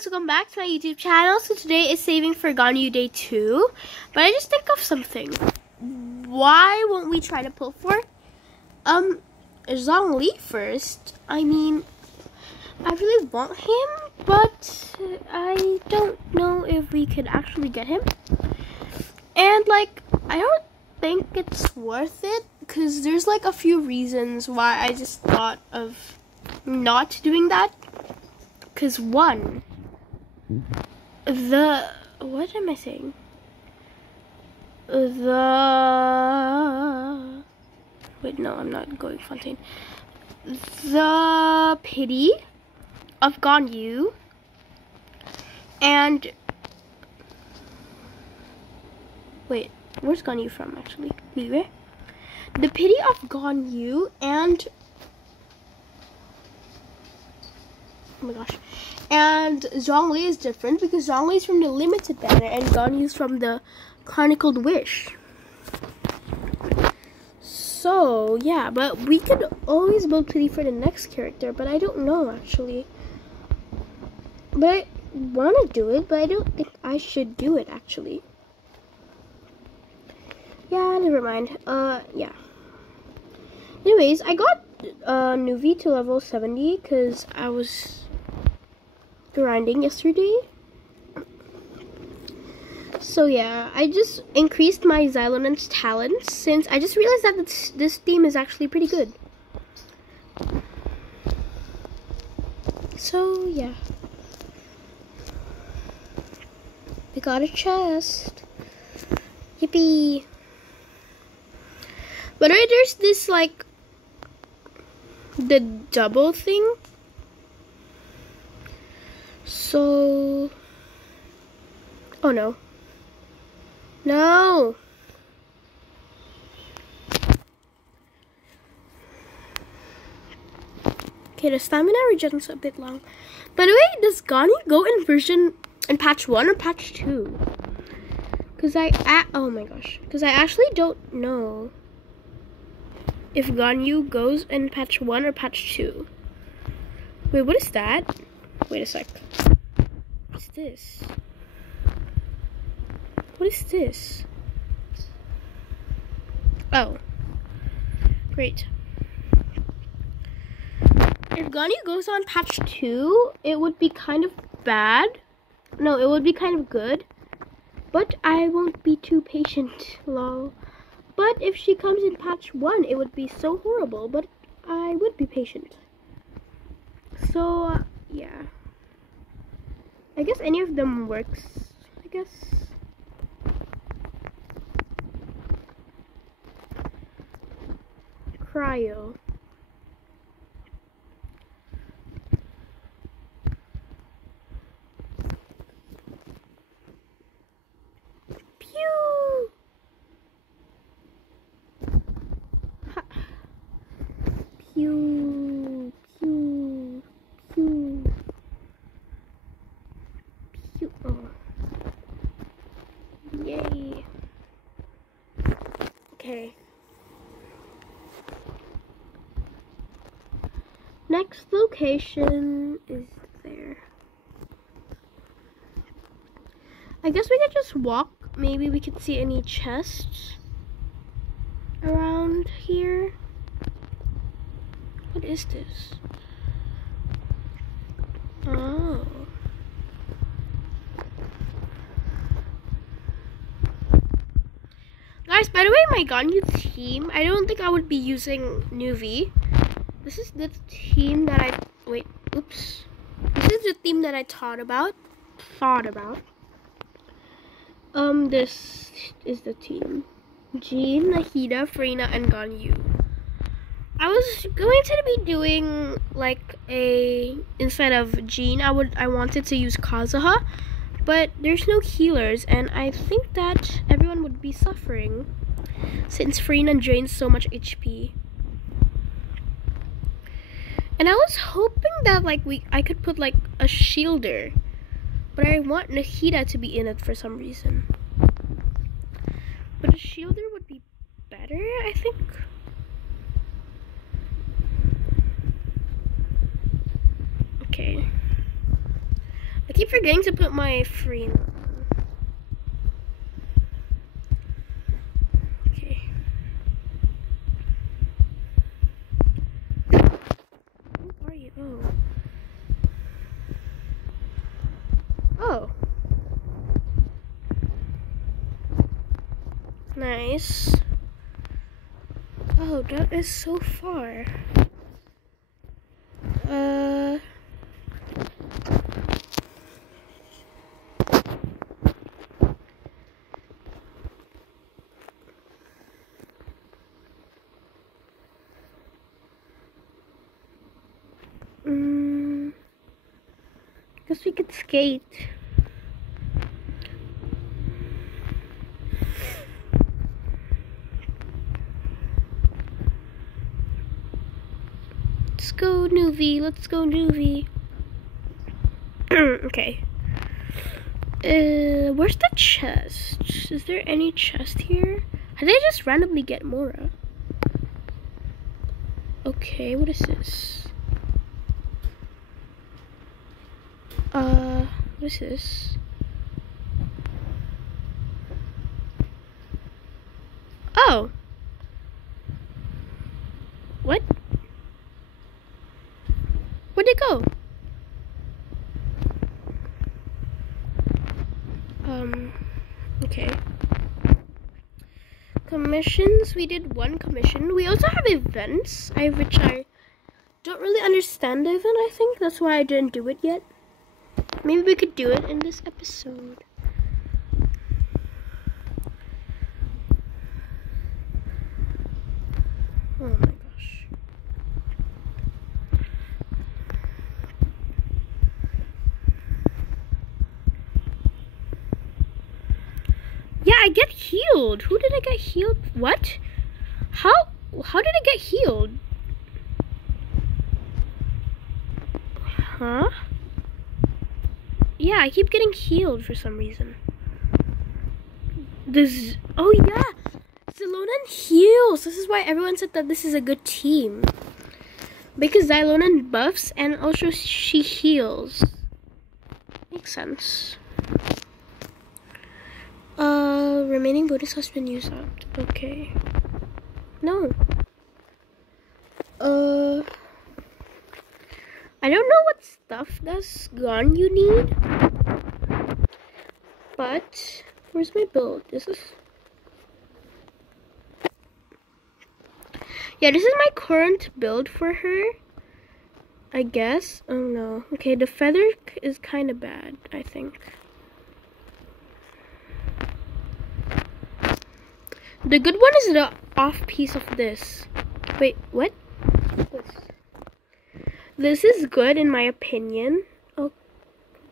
guys, welcome back to my YouTube channel. So today is saving for Ganyu Day 2. But I just think of something. Why won't we try to pull for Zhongli first? I mean, I really want him, but I don't know if we could actually get him. And like, I don't think it's worth it because there's like a few reasons why I just thought of not doing that. Because one, what am I saying? Wait, no, I'm not going Fontaine. The pity of Ganyu and wait, where's Ganyu from actually? Liwe? The pity of Ganyu and oh my gosh. And Zhongli is different because Zhongli is from the limited banner and Ganyu is from the chronicled wish. So yeah, but we could always build pity for the next character, but I don't know actually. But I want to do it, but I don't think I should do it actually. Yeah, never mind. Yeah. Anyways, I got Nuvi to level 70 because I was grinding yesterday. So yeah, I just increased my Xylonent's talents since I just realized that this theme is actually pretty good. So yeah. We got a chest. Yippee. But there's this like the double thing. So oh no. No. Okay, the stamina regen's a bit long. By the way, does Ganyu go in patch 1 or patch 2? Cause oh my gosh. Cause I actually don't know if Ganyu goes in patch 1 or patch 2. Wait, what is that? Wait a sec. What's this? What is this? Oh. Great. If Ganyu goes on patch 2, it would be kind of bad. No, it would be kind of good. But I won't be too patient, lol. But if she comes in patch 1, it would be so horrible. But I would be patient. So, yeah. I guess any of them works, I guess. Cryo. Pew! Ha. Pew, pew, pew. Pew. Oh. Yay. Okay. Next location is there. I guess we could just walk. Maybe we could see any chests around here. What is this? Oh. Guys, by the way, my Ganyu team, I don't think I would be using Nuvi. This is the team that I This is the theme that I thought about. This is the team. Jean, Nahida, Farina, and Ganyu. I was going to be doing like instead of Jean, I wanted to use Kazuha, but there's no healers, and I think that everyone would be suffering since Farina drains so much HP. And I was hoping that like I could put like a shielder, but I want Nahida to be in it for some reason. But a shielder would be better, I think. Okay. I keep forgetting to put my free. Okay. Who are you? Oh. Nice. Oh, that is so far. Guess we could skate. Let's go, Nuvi. Let's go, Nuvi. Okay. Where's the chest? Is there any chest here? How did I just randomly get Mora? Okay, what is this? What is this? Oh. What? Where'd it go? Okay. Commissions. We did one commission. We also have events, which I don't really understand the event, I think. That's why I didn't do it yet. Maybe we could do it in this episode. Oh my gosh. Yeah, I get healed. Who did I get healed? What? How did I get healed? Huh? Yeah, I keep getting healed for some reason. Oh yeah, Xylonan heals. This is why everyone said that this is a good team. Because Xylonan buffs and also she heals. Makes sense. Remaining bonus has been used up. Okay. No. I don't know what stuff does Ganyu need. But where's my build? This is my current build for her, I guess. Oh no. Okay, the feather is kind of bad, I think. The good one is the off piece of this. Wait, what? This is good in my opinion. Oh,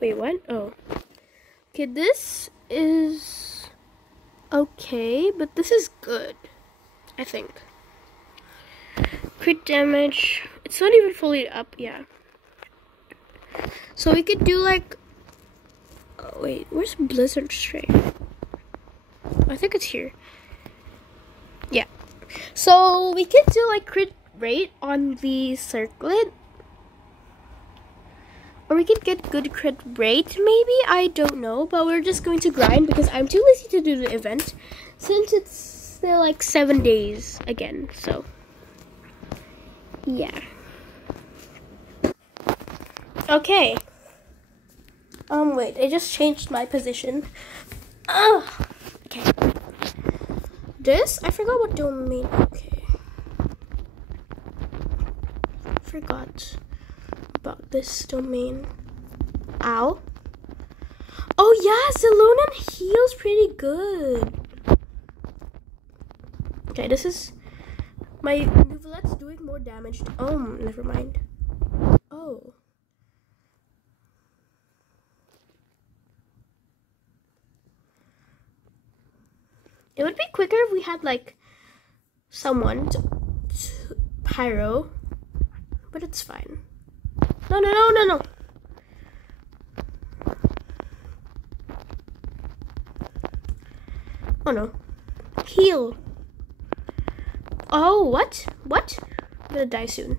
wait, what? Oh. Okay, this is okay, but this is good, I think. Crit damage. It's not even fully up, yeah. So we could do like... Oh, wait, where's Blizzard Stray? I think it's here. Yeah. So we could do like crit rate on the circlet. Or we could get good crit rate, maybe? I don't know. But we're just going to grind because I'm too lazy to do the event. Since it's still like 7 days again. So, yeah. Okay. Wait. I just changed my position. Okay. This? I forgot what domain. Okay. Forgot about this domain. Ow. Oh yeah, Xylonan heals pretty good. Okay, this is my Nuvolet's doing more damage. Oh, never mind. Oh. It would be quicker if we had like someone to pyro, but it's fine. No. Oh no. Heal. Oh, what? What? I'm gonna die soon.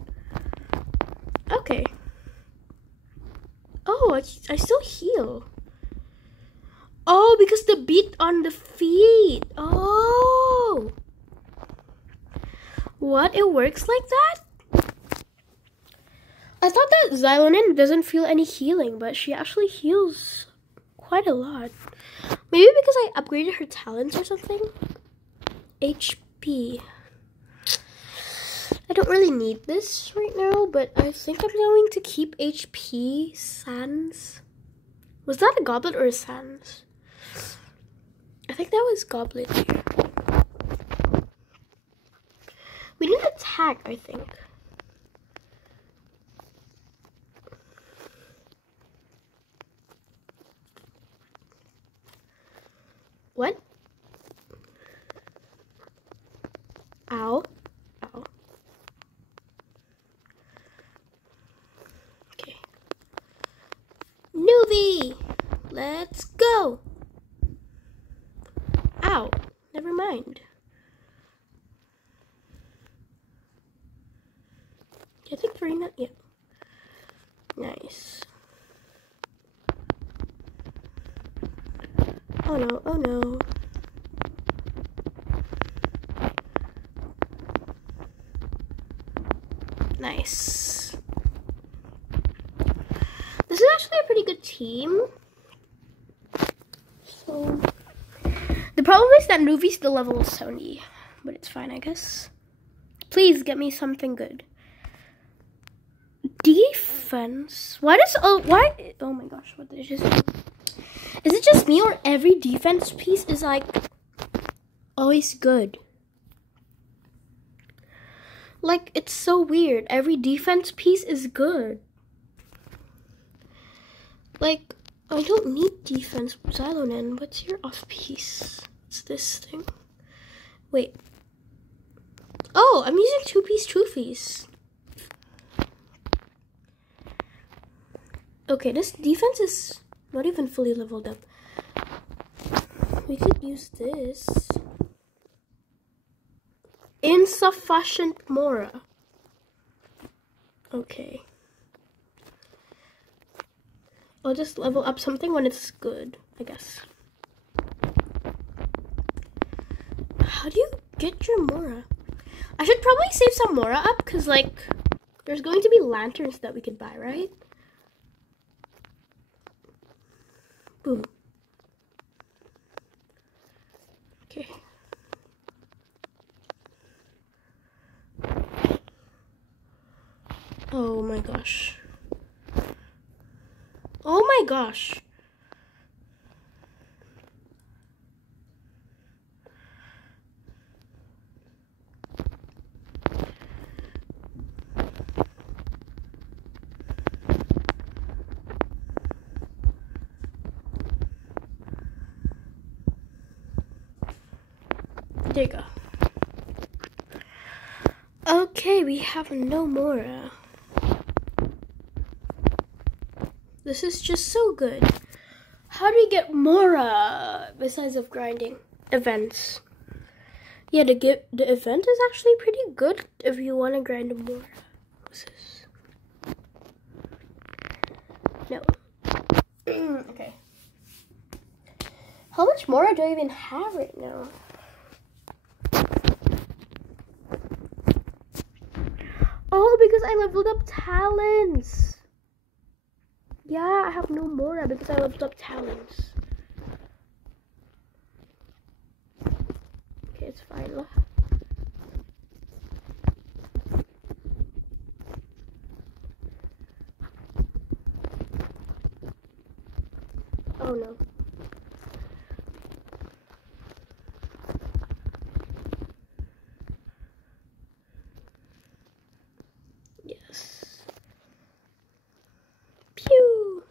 Okay. Oh, I still heal. Oh, because the beat on the feet. Oh. What? It works like that? I thought that Xylonin doesn't feel any healing, but she actually heals quite a lot. Maybe because I upgraded her talents or something? HP. I don't really need this right now, but I think I'm going to keep HP sans. Was that a goblet or a sans? I think that was goblet here. We need attack, I think. What? Ow. Ow. Okay. Nuvi! Let's go! Ow. Never mind. I think Farina, yeah. Nice. Oh no, oh no. Nice. This is actually a pretty good team. So, the problem is that Nuvi's still level 70, but it's fine, I guess. Please get me something good. Defense? Why? Oh my gosh, what did I just do? Is it just me or every defense piece is like always good? Like, it's so weird. Every defense piece is good. Like, I don't need defense, Xylonin. What's your off piece? It's this thing. Wait. Oh, I'm using two-piece trophies. Okay, this defense is not even fully leveled up. We could use this. Insufficient Mora. Okay. I'll just level up something when it's good, I guess. How do you get your Mora? I should probably save some Mora up, because, like, there's going to be lanterns that we could buy, right? Boom. Okay. Oh my gosh. Oh my gosh. There you go. Okay, we have no more. This is just so good. How do we get more besides of grinding events? Yeah, the event is actually pretty good if you want to grind more. What's this? No. Okay. How much more do I even have right now? Oh, because I leveled up talents. Yeah, I have no more because I leveled up talents. Okay, it's fine. Oh no. Yes. Pew.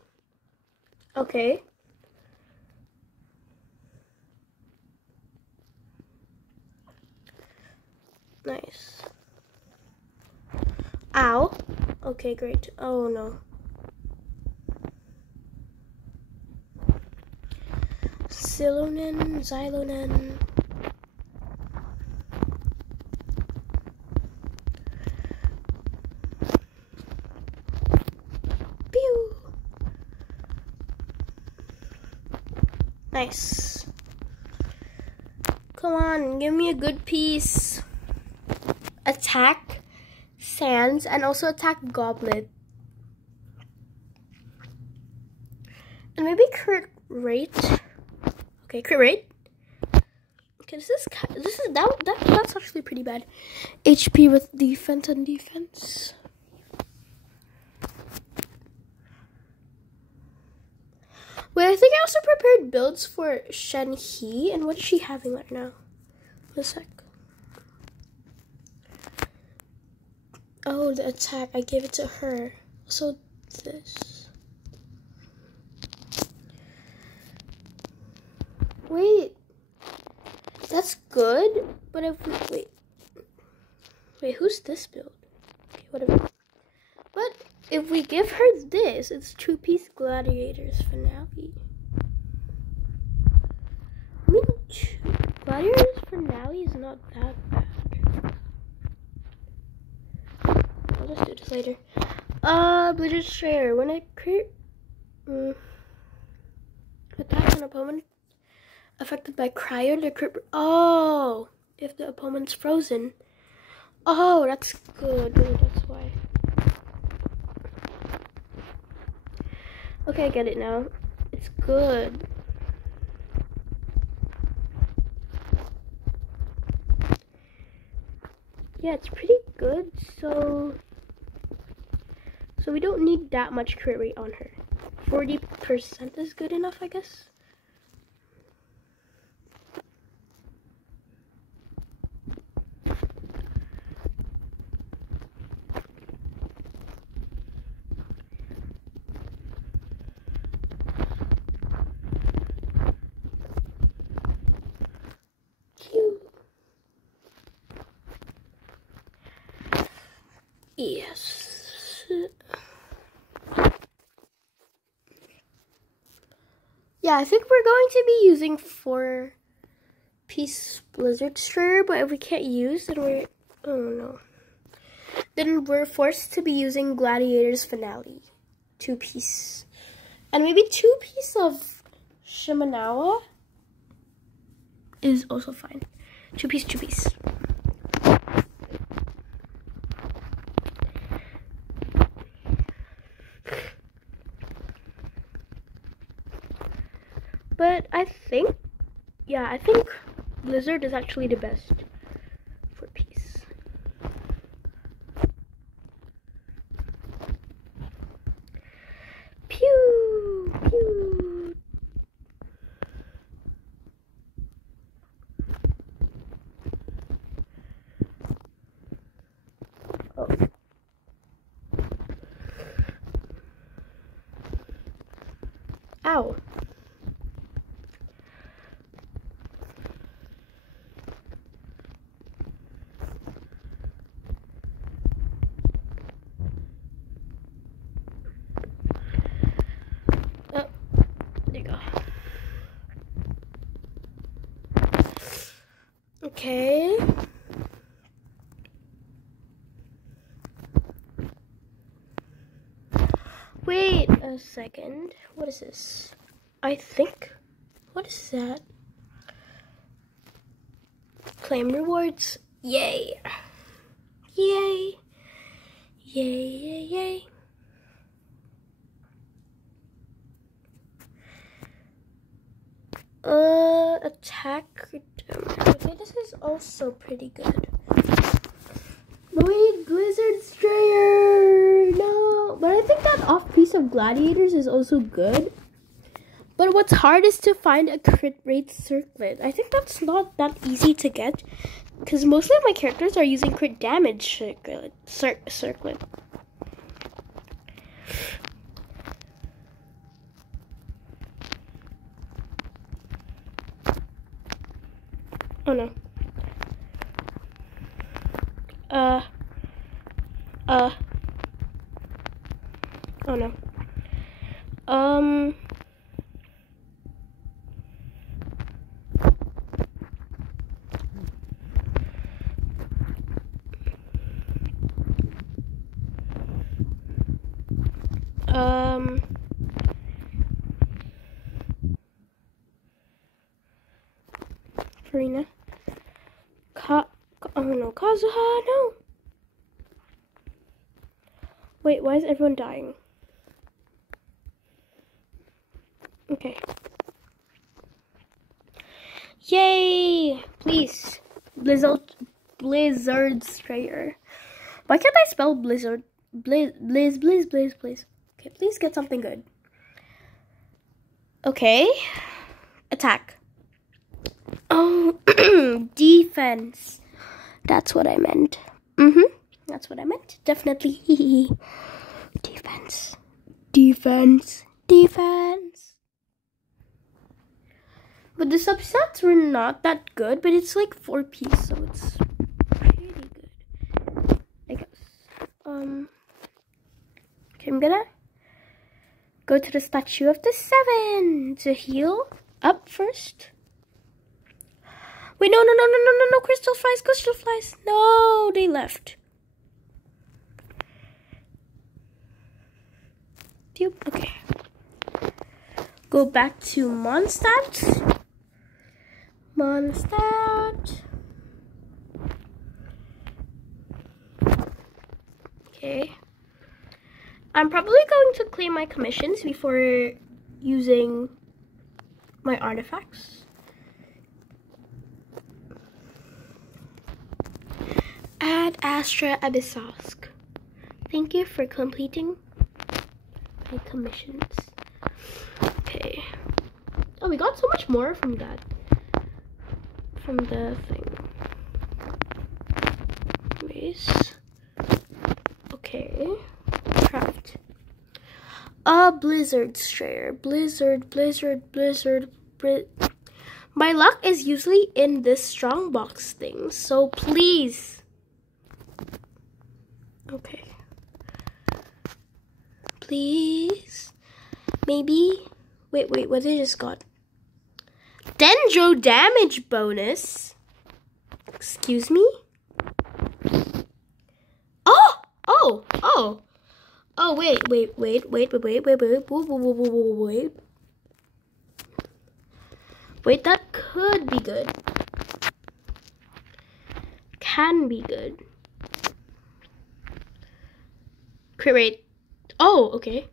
Okay. Nice. Ow. Okay, great. Oh no. Xylonin. Pew. Nice. Come on, give me a good piece. Attack Sands and also attack Goblet. And maybe crit rate. Okay, crit rate. Okay, that's actually pretty bad. HP with defense and defense. Wait, I think I also prepared builds for Shen He. And what is she having right now? A sec. Oh, the attack. I gave it to her. So this. Wait. That's good. But if we... Wait, who's this build? Okay, whatever. But if we give her this, it's 2-piece Gladiators finale. I mean, Gladiators finale is not that bad. I'll just do this later. Blizzard Strayer. When I create attack an opponent affected by cryo, the crit. Oh, if the opponent's frozen. Oh, that's good. That's why. Okay, I get it now. It's good. Yeah, it's pretty good. So we don't need that much crit rate on her. 40% is good enough, I guess. Yes. Yeah, I think we're going to be using 4-piece Blizzard Strayer, but if we can't use, then we're... Oh, no. Then we're forced to be using Gladiators Finale. 2-piece. And maybe 2-piece of Shimenawa is also fine. 2-piece, 2-piece. But I think Blizzard is actually the best for piece. Pew! Pew! Oh. Ow. Okay. Wait a second. What is this? I think. What is that? Claim rewards. Yay. Yay. Yay, yay, yay. Attack. Okay, this is also pretty good. Wait, Blizzard Strayer! No! But I think that off-piece of Gladiators is also good. But what's hard is to find a crit rate circlet. I think that's not that easy to get. Because mostly of my characters are using crit damage circlet. Oh no. Oh no. Karina. Oh no, Kazuha, no. Wait, why is everyone dying? Okay. Yay! Please. Blizzard Strayer. Why can't I spell Blizzard? Blizz. Okay, please get something good. Okay. Attack. Oh, defense. That's what I meant. That's what I meant. Definitely. Defense. But the subsets were not that good, but it's like 4-piece, so it's pretty good, I guess. Okay, I'm gonna go to the statue of the 7 to heal up first. Wait, no, crystal flies. No, they left. Okay. Go back to Mondstadt. Okay. I'm probably going to claim my commissions before using my artifacts. Ad Astra Abyssalsk. Thank you for completing my commissions. Okay. Oh, we got so much more from that. From the thing. Anyways. Okay. Craft. A Blizzard Strayer. Blizzard. My luck is usually in this strong box thing, so please. Okay. Please. Maybe. Wait, what did I just got? Dendro damage bonus. Excuse me? Oh, wait. Wait, that could be good. Can be good. Crit rate. Oh, okay.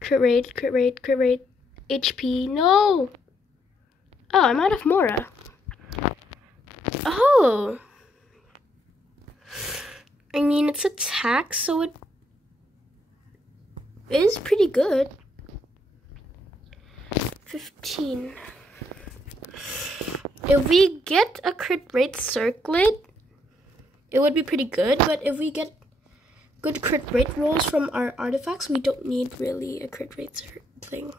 Crit rate. HP, no. Oh, I'm out of Mora. Oh. I mean, it's attack, so it is pretty good. 15. If we get a crit rate circlet, it would be pretty good, but if we get good crit rate rolls from our artifacts, we don't need really a crit rate thing.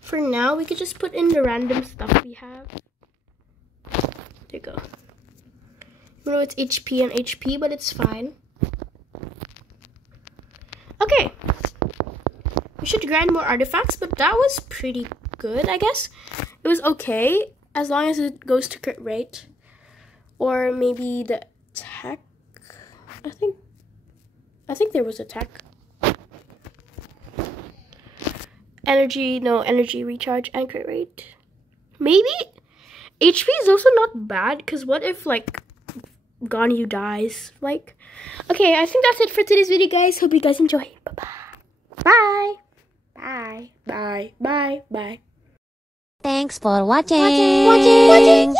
For now, we could just put in the random stuff we have. There you go. You know, it's HP and HP, but it's fine. Okay. We should grind more artifacts, but that was pretty good, I guess. It was okay, as long as it goes to crit rate. Or maybe the attack. I think there was attack. Energy recharge and crit rate. Maybe HP is also not bad, because what if like Ganyu dies? Like, okay, I think that's it for today's video, guys. Hope you guys enjoy. Bye. Bye. Thanks for watching.